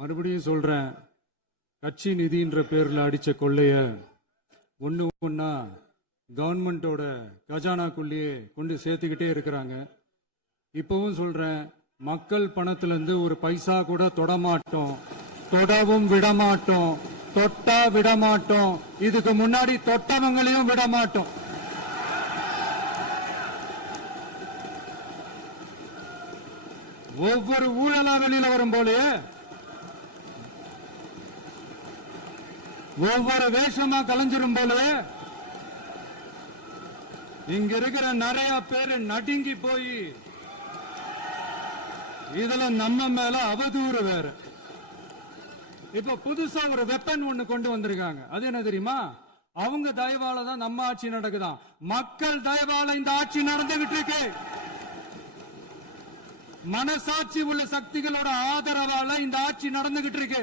மறுபடியும் சொல்றேன், கட்சி நிதின்ற பேர்ல அடிச்ச கொள்ளைய ஒண்ணு ஒண்ணா கவர்மெண்டோட கஜானாக்குள்ளேயே கொண்டு சேர்த்துக்கிட்டே இருக்கிறாங்க. இப்பவும் சொல்றேன், மக்கள் பணத்துல இருந்து ஒரு பைசா கூட தொடமாட்டோம், தொடவும் விடமாட்டோம், தொட்டா விடமாட்டோம், இதுக்கு முன்னாடி தொட்டவங்களையும் விடமாட்டோம். ஒவ்வொரு ஊழலா வெளியில வரும் போலயே ஒவ்வொரு வேஷமா கலைஞ்சிரும் போலவே இங்க இருக்கிற நிறைய பேரு நடுங்கி போய் இதுல நம்ம மேல அவதூறு வேற. இப்ப புதுசா ஒரு வெப்பன் ஒண்ணு கொண்டு வந்திருக்காங்க. அது என்ன தெரியுமா? அவங்க தயவால தான் நம்ம ஆட்சி நடக்குதான். மக்கள் தயவால இந்த ஆட்சி நடந்துகிட்டு இருக்கு. மனசாட்சி உள்ள சக்திகளோட ஆதரவால இந்த ஆட்சி நடந்துகிட்டு இருக்கு.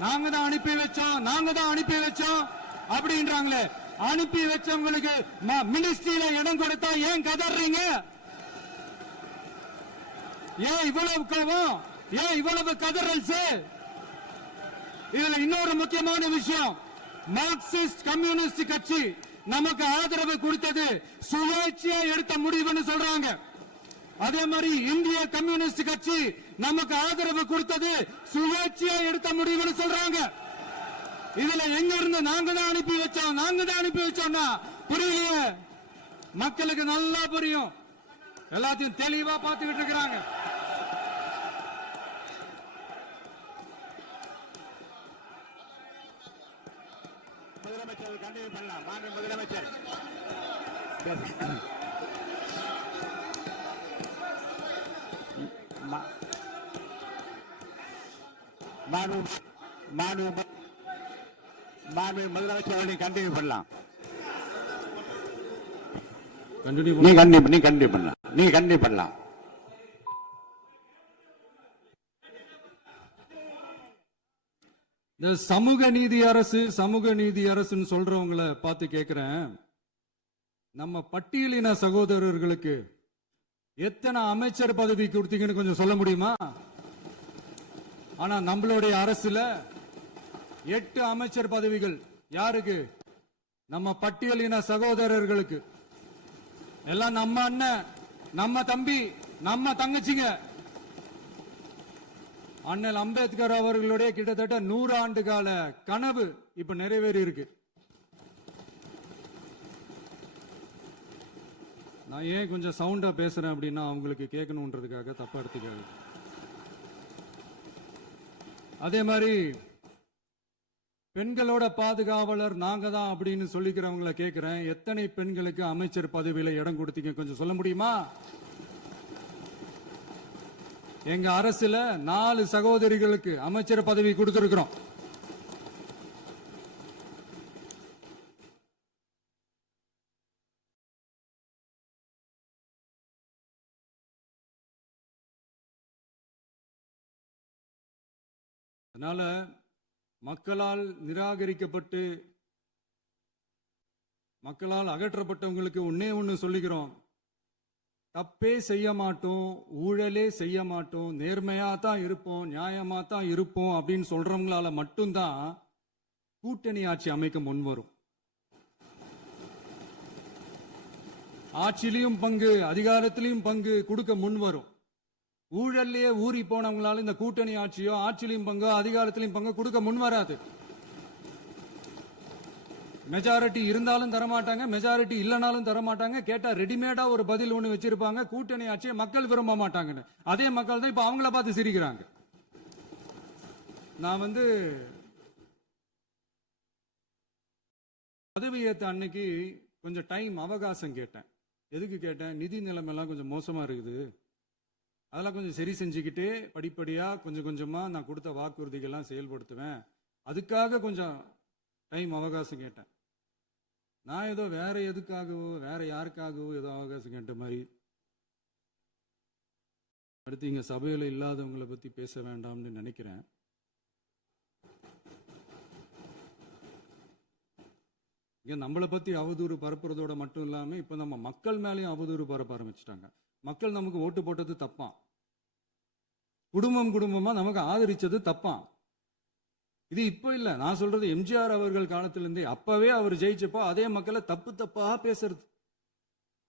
நாங்க தான் அனுப்பி வச்சோம் அப்படின்றாங்களே. அனுப்பி வச்சவங்களுக்கு மினிஸ்ட்ரியில இடம் கொடுத்தா ஏன் கதறீங்க? ஏன் இவ்வளவு கோவம்? ஏன் இவ்வளவு கதறல்? இதுல இன்னொரு முக்கியமான விஷயம், மார்க்சிஸ்ட் கம்யூனிஸ்ட் கட்சி நமக்கு ஆதரவு கொடுத்தது சுயேட்சையா எடுத்த முடிவுன்னு சொல்றாங்க. அதே மாதிரி இந்திய கம்யூனிஸ்ட் கட்சி நமக்கு ஆதரவு கொடுத்தது சுயேட்சையா எடுத்த முடிவுன்னு சொல்றாங்க. இதுல எங்க இருந்து நாங்க தான் அனுப்பி வச்சோம்னா புரியலையே. மக்களுக்கு நல்லா புரியும், எல்லாத்தையும் தெளிவா பார்த்துக்கிட்டு இருக்கிறாங்க. முதலமைச்சர் கண்டினியூ பண்ணலாம். மாண்பு முதலமைச்சர் முதலமைச்சர் கண்டினியூ பண்ணலாம். நீ கண்டினியூ பண்ணலாம். இந்த சமூக நீதி அரசுன்னு சொல்றவங்களை பார்த்து கேட்கிறேன், நம்ம பட்டியலின சகோதரர்களுக்கு எத்தனை அமைச்சர் பதவி கொடுத்தீங்கன்னு கொஞ்சம் சொல்ல முடியுமா? ஆனா நம்மளுடைய அரசுல 8 அமைச்சர் பதவிகள் யாருக்கு? நம்ம பட்டியலின சகோதரர்களுக்கு. எல்லாம் நம்ம அண்ணன், நம்ம தம்பி, நம்ம தங்கச்சிங்க. அண்ணல் அம்பேத்கர் அவர்களுடைய கிட்டத்தட்ட 100 ஆண்டு கால கனவு இப்ப நிறைவேறி இருக்கு. நான் ஏன் கொஞ்சம் சவுண்டா பேசுறேன் அப்படின்னா அவங்களுக்கு கேட்கணுன்றதுக்காக, தப்பா எடுத்துக்காது. அதே மாதிரி பெண்களோட பாதுகாவலர் நாங்க தான் அப்படின்னு சொல்லிக்கிறவங்களை கேட்கிறேன், எத்தனை பெண்களுக்கு அமைச்சர் பதவியில இடம் கொடுத்தீங்க கொஞ்சம் சொல்ல முடியுமா? எங்க அரசுல 4 சகோதரிகளுக்கு அமைச்சர் பதவி கொடுத்திருக்கிறோம். அதனால மக்களால் நிராகரிக்கப்பட்டு மக்களால் அகற்றப்பட்டவங்களுக்கு ஒண்ணு சொல்லிக்கிறோம், தப்பே செய்ய மாட்டோம், ஊழலே செய்ய மாட்டோம், நேர்மையா தான் இருப்போம், நியாயமா தான் இருப்போம் அப்படின்னு சொல்றவங்களால மட்டும்தான் கூட்டணி ஆட்சி அமைக்க முன்வரும். ஆட்சியிலையும் பங்கு, அதிகாரத்திலையும் பங்கு கொடுக்க முன்வரும். ஊழல்லையே ஊறி போனவங்களால இந்த கூட்டணி ஆட்சியோ, ஆட்சியிலையும் பங்கு, அதிகாரத்திலையும் பங்கு கொடுக்க முன்வராது. மெஜாரிட்டி இருந்தாலும் தரமாட்டாங்க, மெஜாரிட்டி இல்லைனாலும் தரமாட்டாங்க. கேட்டா ரெடிமேடா ஒரு பதில் ஒண்ணு வச்சிருப்பாங்க, கூட்டணி ஆட்சியை மக்கள் விரும்ப மாட்டாங்கன்னு. அதே மக்கள் தான் இப்ப அவங்கள பார்த்து சிரிக்கிறாங்க. நான் பதவியேற்ற அன்னைக்கு கொஞ்சம் டைம் அவகாசம் கேட்டேன். எதுக்கு கேட்டேன்? நிதி நிலைமைலாம் கொஞ்சம் மோசமா இருக்குது, அதெல்லாம் கொஞ்சம் சரி செஞ்சுக்கிட்டே படிப்படியா கொஞ்சம் கொஞ்சமா நான் கொடுத்த வாக்குறுதிகள்லாம் செயல்படுத்துவேன், அதுக்காக கொஞ்சம் டைம் அவகாசம் கேட்டேன். நான் ஏதோ வேற எதுக்காகவோ வேற யாருக்காகவோ ஏதோ அவகாசம் கேட்ட மாதிரி. அடுத்து இங்க சபையில இல்லாதவங்களை பத்தி பேச வேண்டாம்னு நினைக்கிறேன். இங்க நம்மளை பத்தி அவதூறு பரப்புறதோட மட்டும் இல்லாம இப்ப நம்ம மக்கள் மேலேயும் அவதூறு பரப்ப ஆரம்பிச்சுட்டாங்க. மக்கள் நமக்கு ஓட்டு போட்டது தப்பா, குடும்பம் குடும்பமா நமக்கு ஆதரிச்சது தப்பான். இது இப்ப இல்ல, நான் சொல்றது எம்ஜிஆர் அவர்கள் காலத்திலிருந்தே. அப்பவே அவர் ஜெயிச்சப்போ அதே மக்களை தப்பு தப்பா பேசுறது.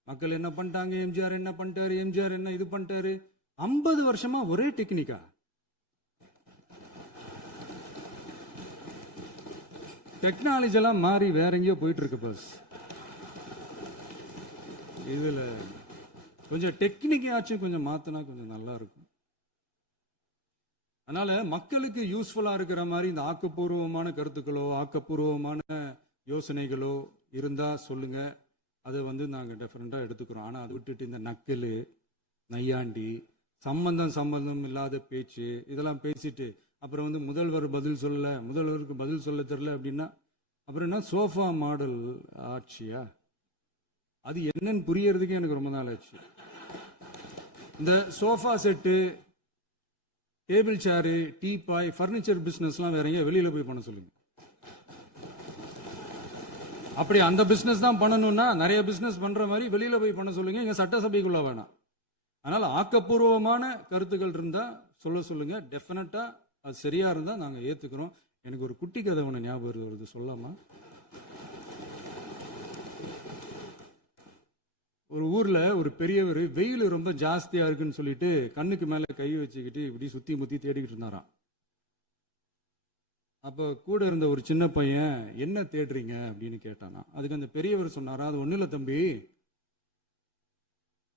மக்கள் என்ன பண்ணிட்டாங்க, எம்ஜிஆர் என்ன பண்ணிட்டாரு, எம்ஜிஆர் என்ன இது பண்ணிட்டாரு. 50 வருஷமா ஒரே டெக்னிக்கா. டெக்னாலஜி எல்லாம் மாறி வேற எங்கேயோ போயிட்டு இருக்கு பஸ். இதுல கொஞ்சம் டெக்னிக்காச்சும் கொஞ்சம் மாத்தினா கொஞ்சம் நல்லா இருக்கும். அதனால மக்களுக்கு யூஸ்ஃபுல்லா இருக்கிற மாதிரி இந்த ஆக்கப்பூர்வமான கருத்துக்களோ ஆக்கப்பூர்வமான யோசனைகளோ இருந்தா சொல்லுங்க. அதை நாங்க டெஃபரெண்டா எடுத்துக்கிறோம். ஆனா அதை விட்டுட்டு இந்த நக்கல், நையாண்டி, சம்பந்தம் இல்லாத பேச்சு இதெல்லாம் பேசிட்டு அப்புறம் முதல்வர் பதில் சொல்லல, முதல்வருக்கு பதில் சொல்ல தெரியல அப்படின்னா அப்புறம் என்ன சோஃபா மாடல் ஆட்சியா? அது என்னன்னு புரியறதுக்கு எனக்கு ரொம்ப நாள் ஆச்சு. இந்த sofa set, table chair, teapoy, furniture பிசினஸ்லாம் வேற எங்க வெளியில போய் பண்ண சொல்லுங்க. அப்படி அந்த பிசினஸ் தான் பண்ணணும்னா நிறைய பிசினஸ் பண்ற மாதிரி வெளியில போய் பண்ண சொல்லுங்க, இங்க சட்டசபைக்குள்ள வேணாம். அதனால ஆக்கப்பூர்வமான கருத்துக்கள் இருந்தா சொல்லுங்க. டெஃபினட்டா அது சரியா இருந்தா நாங்க ஏத்துக்கிறோம். எனக்கு ஒரு குட்டி கதை ஒண்ணு ஞாபகம் வருது, சொல்லாமா? ஒரு ஊர்ல ஒரு பெரியவர் வெயில் ரொம்ப ஜாஸ்தியா இருக்குன்னு சொல்லிட்டு கண்ணுக்கு மேல கை வச்சுக்கிட்டு இப்படி சுத்தி முத்தி தேடிக்கிட்டு இருந்தாராம். அப்ப கூட இருந்த ஒரு சின்ன பையன் என்ன தேடுறீங்க அப்படின்னு கேட்டானா. அதுக்கு அந்த பெரியவர் சொன்னாரா, அது ஒண்ணு இல்ல தம்பி,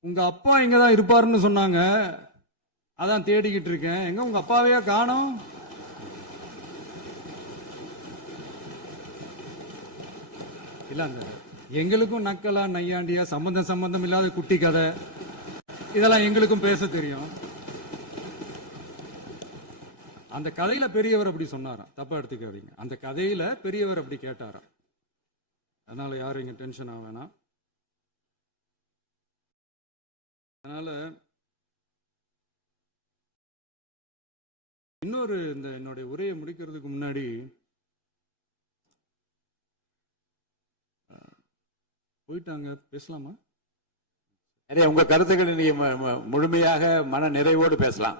உங்க அப்பா இங்கதான் இருப்பாருன்னு சொன்னாங்க, அதான் தேடிக்கிட்டு இருக்கேன். எங்க உங்க அப்பாவையா காணோம்? இல்ல அந்த எங்களுக்கும் நக்கலா நையாண்டியா சம்பந்தம் இல்லாத குட்டி கதை இதெல்லாம் எங்களுக்கும் பேச தெரியும். அந்த கதையில பெரியவர் அப்படி சொன்னாராம், தப்பா எடுத்துக்காதீங்க. அந்த கதையில பெரியவர் அப்படி கேட்டாராம். அதனால யாரும் இங்க டென்ஷன் ஆக வேணாம். அதனால இன்னொரு இந்த என்னுடைய உரையை முடிக்கிறதுக்கு முன்னாடி போயிட்டாங்க, பேசலாமா? நிறைய உங்க கருத்துக்களை நீங்க முழுமையாக மன நிறைவோடு பேசலாம்.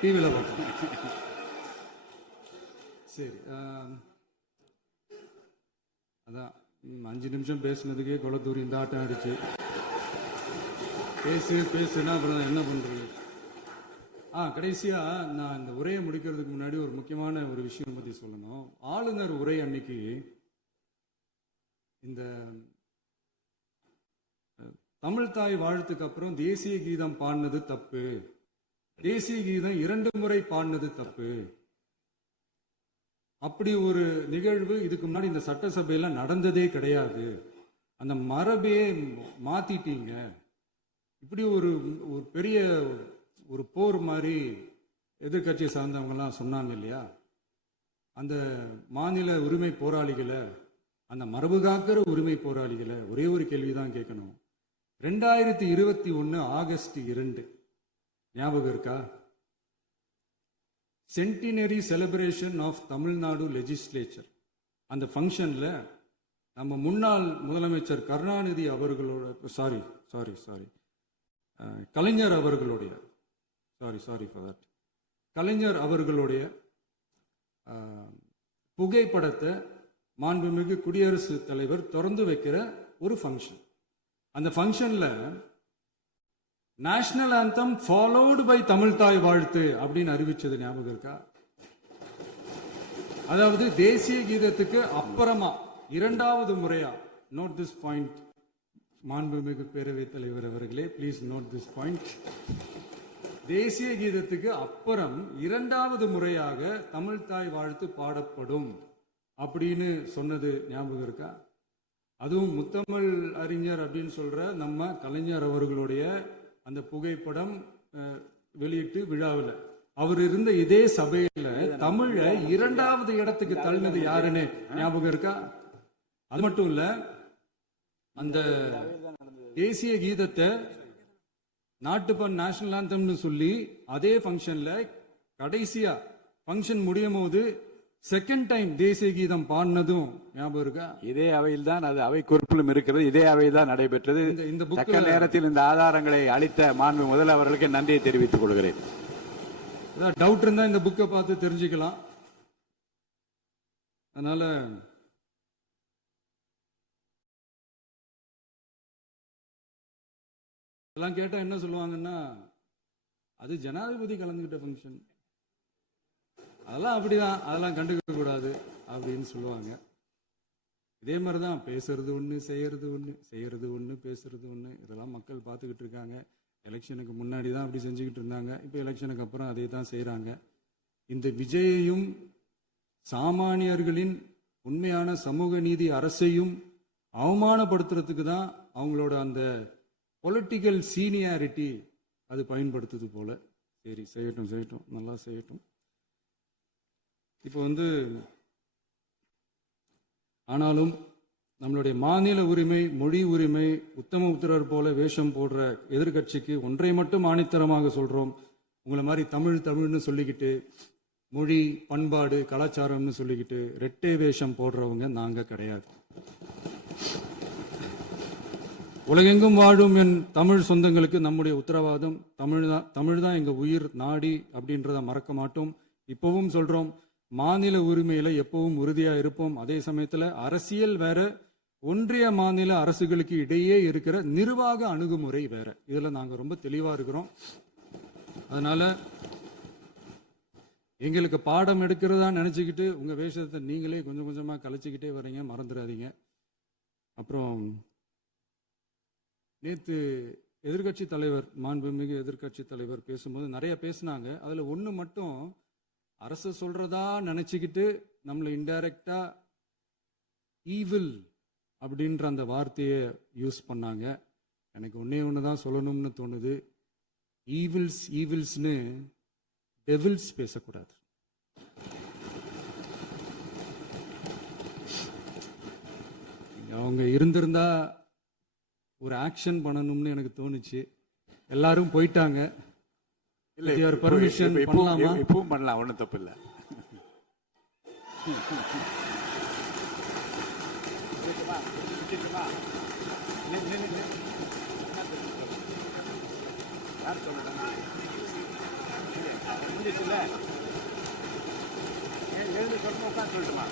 டிவியில் பார்ப்போம். சரி, அதான் 5 நிமிஷம் பேசுனதுக்கே கொளத்தூரி இந்த ஆட்டம் ஆயிடுச்சு. பேசுனா அப்புறம் என்ன பண்றது? கடைசியா நான் இந்த உரையை முடிக்கிறதுக்கு முன்னாடி ஒரு முக்கியமான ஒரு விஷயம் பத்தி சொல்லணும். ஆளுநர் உரை அன்னைக்கு இந்த தமிழ் தாய் வாழ்த்துக்கு அப்புறம் தேசிய கீதம் பாடினது தப்பு, தேசிய கீதம் 2 முறை பாடினது தப்பு. அப்படி ஒரு நிகழ்வு இதுக்கு முன்னாடி இந்த சட்டசபையில நடந்ததே கிடையாது. அந்த மரபையே மாத்திட்டீங்க. இப்படி ஒரு பெரிய ஒரு போர் மாதிரி எதிர்கட்சியை சார்ந்தவங்க எல்லாம் சொன்னாங்க இல்லையா? அந்த மாநில உரிமை போராளிகளை, அந்த மரபு காக்கிற உரிமை போராளிகளை ஒரே ஒரு கேள்விதான் கேட்கணும். 2021 ஆகஸ்ட் 2 ஞாபகம் இருக்கா? Centenary celebration of Tamil Nadu legislature. அந்த ஃபங்க்ஷன்ல நம்ம முன்னாள் முதலமைச்சர் கருணாநிதி அவர்களோட கலைஞர் அவர்களுடைய கலைஞர் அவர்களுடைய புகைப்படத்தை மாண்புமிகு குடியரசுத் தலைவர் திறந்து வைக்கிற ஒரு ஃபங்க்ஷன். அந்த ஃபங்க்ஷன்ல national anthem followed by Tamil Thai Vazhthu அப்படின்னு அறிவிச்சது ஞாபகம் இருக்கா? அதாவது தேசிய கீதத்துக்கு அப்புறமா 2வது முறையா, நோட் திஸ் பாயிண்ட் மாண்புமிகு பேரவைத் தலைவர் அவர்களே, பிளீஸ் நோட் திஸ் பாயிண்ட். தேசிய கீதத்துக்கு அப்புறம் 2வது முறையாக தமிழ் தாய் வாழ்த்து பாடப்படும் அப்படின்னு சொன்னது ஞாபகம் இருக்கா? அதுவும் முத்தமிழ் அறிஞர் அப்படின்னு சொல்ற நம்ம கலைஞர் அவர்களுடைய அந்த புகைப்படம் வெளியிட்டு விழாவில் அவர் இருந்த இதே சபையில தமிழ 2வது இடத்துக்கு தள்ளினது யாருன்னு ஞாபகம் இருக்கா? அது மட்டும் இல்ல, அந்த தேசிய கீதத்தை நாட்டுப்பண் நேஷனல் ஆந்தம்னு சொல்லி அதே ஃபங்க்ஷன்ல கடைசியா ஃபங்க்ஷன் முடியும் போது செகண்ட் டைம் தேசிய கீதம் பாடினதும் ஞாபகம் இருக்கா? இதே அவையில் தான் அது அவை குறிப்பிலும் இருக்கிறது. இதே அவையில் தான் நடைபெற்றது. இந்த தக்க நேரத்தில் இந்த ஆதாரங்களை அளித்த மாண்பு முதல்வர்களுக்கு நன்றியை தெரிவித்துக் கொள்கிறேன். டவுட் இருந்தா இந்த புக்கை பார்த்து தெரிஞ்சுக்கலாம். அதனால எல்லாம் கேட்டா என்ன சொல்லுவாங்கன்னா, அது ஜனாதிபதி கலந்துகிட்ட ஃபங்க்ஷன், அதெல்லாம் அப்படிதான், அதெல்லாம் கண்டுக்க கூடாது அப்படின்னு சொல்லுவாங்க. இதே மாதிரிதான் பேசுறது ஒண்ணு, செய்யறது ஒண்ணு, செய்யறது ஒண்ணு, பேசுறது ஒண்ணு. இதெல்லாம் மக்கள் பார்த்துக்கிட்டு இருக்காங்க. எலெக்ஷனுக்கு முன்னாடி தான் அப்படி செஞ்சுக்கிட்டு இருந்தாங்க. இப்போ எலெக்ஷனுக்கு அப்புறம் அதே தான் செய்யறாங்க. இந்த விஜயையும் சாமானியர்களின் உண்மையான சமூக நீதி அரசையும் அவமானப்படுத்துறதுக்கு தான் அவங்களோட அந்த பொலிட்டிக்கல் சீனியாரிட்டி அது பயன்படுத்துது போல. சரி, செய்யட்டும் செய்யட்டும், நல்லா செய்யட்டும். இப்போ ஆனாலும் நம்மளுடைய மாநில உரிமை, மொழி உரிமை, உத்தம உத்தரர் போல வேஷம் போடுற எதிர்கட்சிக்கு ஒன்றை மட்டும் ஆணித்தரமாக சொல்றோம். உங்களை மாதிரி தமிழ்னு சொல்லிக்கிட்டு, மொழி, பண்பாடு, கலாச்சாரம்னு சொல்லிக்கிட்டு ரெட்டை வேஷம் போடுறவங்க நாங்க கிடையாது. உலகெங்கும் வாழும் என் தமிழ் சொந்தங்களுக்கு நம்முடைய உத்தரவாதம் தமிழ் தான் எங்க உயிர் நாடி அப்படின்றத மறக்க மாட்டோம். இப்பவும் சொல்றோம், மாநில உரிமையில எப்பவும் உறுதியா இருப்போம். அதே சமயத்துல அரசியல் வேற, ஒன்றிய மாநில அரசுகளுக்கு இடையே இருக்கிற நிர்வாக அணுகுமுறை வேற. இதுல நாங்க ரொம்ப தெளிவா இருக்கிறோம். அதனால எங்களுக்கு பாடம் எடுக்கிறதா நினைச்சுக்கிட்டு உங்க வேஷத்தை நீங்களே கொஞ்சம் கொஞ்சமா கலைச்சிக்கிட்டே வர்றீங்க, மறந்துடாதீங்க. அப்புறம் நேத்து எதிர்கட்சி தலைவர், மாண்புமிகு எதிர்கட்சி தலைவர் பேசும்போது நிறைய பேசினாங்க. அதுல ஒண்ணு மட்டும், அரசு சொல்றதா நினைச்சுக்கிட்டு நம்மளை இன்டைரக்டா ஈவில் அப்படின்ற அந்த வார்த்தையை யூஸ் பண்ணாங்க. எனக்கு ஒண்ணுதான் சொல்லணும்னு தோணுது. ஈவில்ஸ்னு டெவில்ஸ் பேசக்கூடாது. அவங்க இருந்திருந்தா ஒரு ஆக்ஷன் பண்ணணும்னு எனக்கு தோணுச்சு. எல்லாரும் போயிட்டாங்க. பர்மிஷன் பண்ணலாமா? இப்பவும் பண்ணலாம், ஒன்றும் தப்பு இல்லை. எழுந்து சொல்லுமா, உட்காந்து சொல்லட்டுமா?